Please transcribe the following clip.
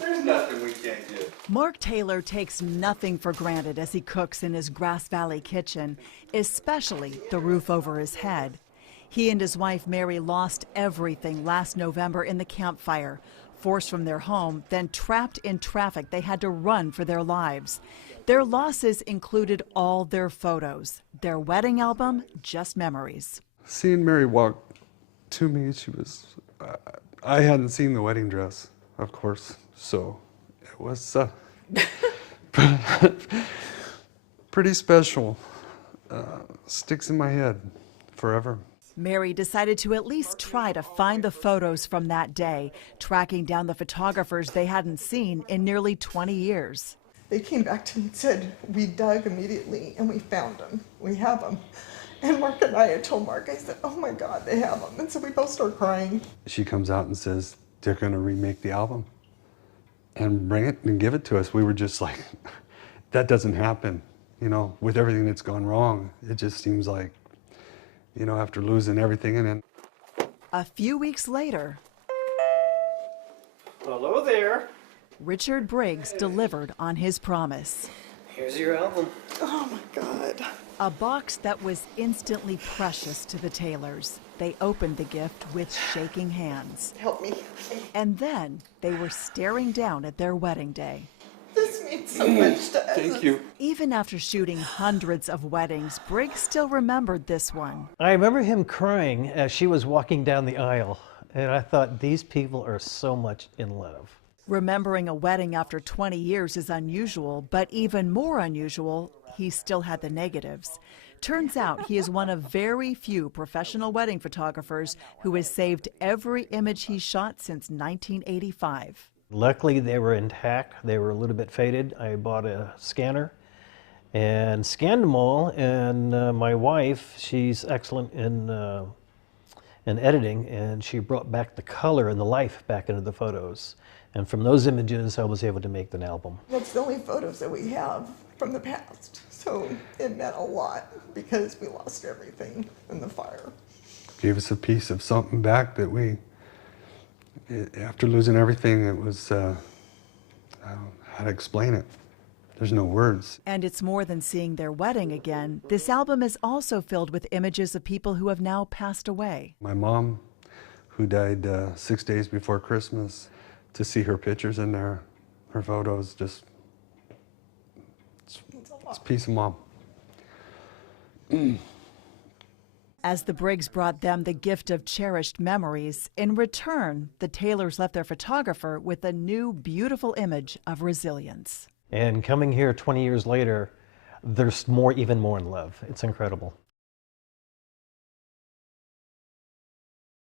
There's nothing we can't do. Mark Taylor takes nothing for granted as he cooks in his Grass Valley kitchen, especially the roof over his head. He and his wife Mary lost everything last November in the Camp Fire. Forced from their home, then trapped in traffic, they had to run for their lives. Their losses included all their photos. Their wedding album, just memories. Seeing Mary walk to me, she was, I hadn't seen the wedding dress, of course, so it was pretty special. Sticks in my head forever. Mary decided to at least try to find the photos from that day, tracking down the photographers they hadn't seen in nearly 20 years. They came back to me and said, we dug immediately and we found them. We have them. And Mark and I had told Mark, I said, oh my God, they have them. And so we both started crying. She comes out and says, they're going to remake the album and bring it and give it to us. We were just like, that doesn't happen. You know, with everything that's gone wrong, it just seems like, you know, after losing everything in it. A few weeks later, Hello there. Richard Briggs delivered on his promise. Here's your album. Oh my God. A box that was instantly precious to the Taylors. They opened the gift with shaking hands. Help me. And then they were staring down at their wedding day. This means so much to us. Thank you. Even after shooting hundreds of weddings, Briggs still remembered this one. I remember him crying as she was walking down the aisle, and I thought, these people are so much in love. Remembering a wedding after 20 years is unusual, but even more unusual, he still had the negatives. Turns out he is one of very few professional wedding photographers who has saved every image he shot since 1985. Luckily, they were intact. They were a little bit faded. I bought a scanner and scanned them all, and my wife, she's excellent in editing, and she brought back the color and the life back into the photos. And from those images, I was able to make an album. That's the only photos that we have from the past. So it meant a lot because we lost everything in the fire. Gave us a piece of something back that after losing everything, it was, I don't know how to explain it. There's no words. And it's more than seeing their wedding again. This album is also filled with images of people who have now passed away. My mom, who died 6 days before Christmas, to see her pictures in there, her photos, just, it's a piece of mom. As the Briggs brought them the gift of cherished memories, in return, the Taylors left their photographer with a new, beautiful image of resilience. And coming here 20 years later, there's even more in love. It's incredible.